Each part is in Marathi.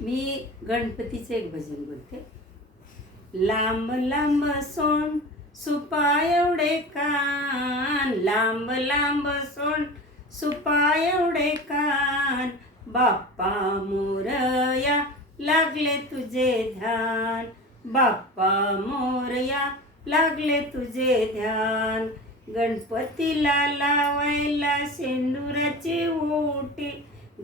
मी गणपतीचे एक भजन बोलते. लांब लांब सोंड सुपा एवढे कान, लांब लांब सोंड सुपा एवढे कान, बाप्पा मोरया लागले तुझे ध्यान, बाप्पा मोरया लागले तुझे ध्यान. गणपतीला लावायला शेंदुराची ओटी,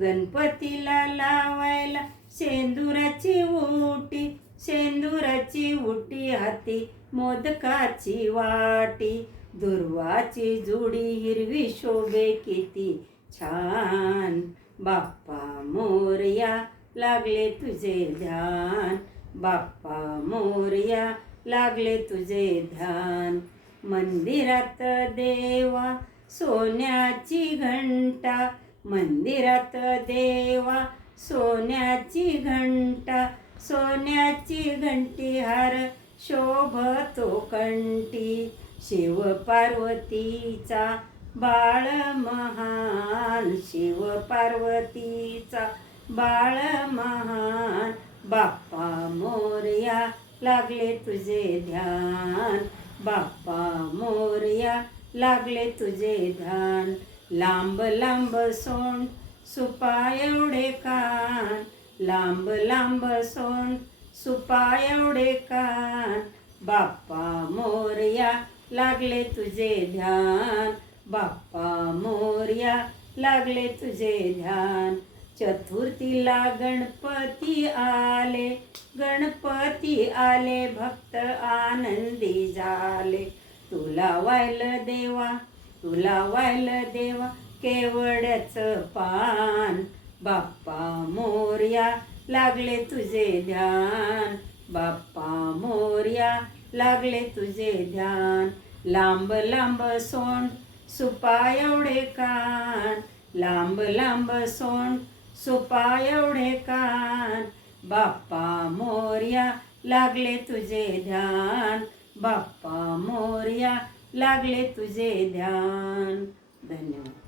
गणपतीला लावायला शेंदुराची ओटी, शेंदुराची ओटी हाती मोदकाची वाटी, दुर्वाची जुडी हिरवी शोभे किती छान, बाप्पा मोरया लागले तुझे ध्यान, बाप्पा मोरया लागले तुझे ध्यान. मंदिरात देवा सोन्याची घंटा, मंदिरात देवा सोन्याची घंटा, सोन्याची घंटी हार शोभतो कंठी, शिव पार्वतीचा बाळ महान, शिव पार्वतीचा बाळ महान, बाप्पा मोरया लागले तुझे ध्यान, बाप्पा मोरया लागले तुझे ध्यान. लांब लांब सोंड सुपा एवढे कान, लांब लांब सोंड सुपा एवढे कान, बाप्पा मोरया लागले तुझे ध्यान, बाप्पा मोरया लागले तुझे ध्यान. चतुर्थीला गणपती आले, गणपती आले भक्त आनंदी झाले, तुला वाहिलं देवा, तुला वाहिलं देवा केवड्याचं पान, बाप्पा मोरया लागले तुझे ध्यान, बाप्पा मोरया लागले तुझे ध्यान. लांब लांब सोंड सुपा एवढे कान, लांब लांब सोंड सुपा एवढे कान, बाप्पा मोरया लागले तुझे ध्यान, बाप्पा मोरया लागले तुझे ध्यान. धन्यवाद.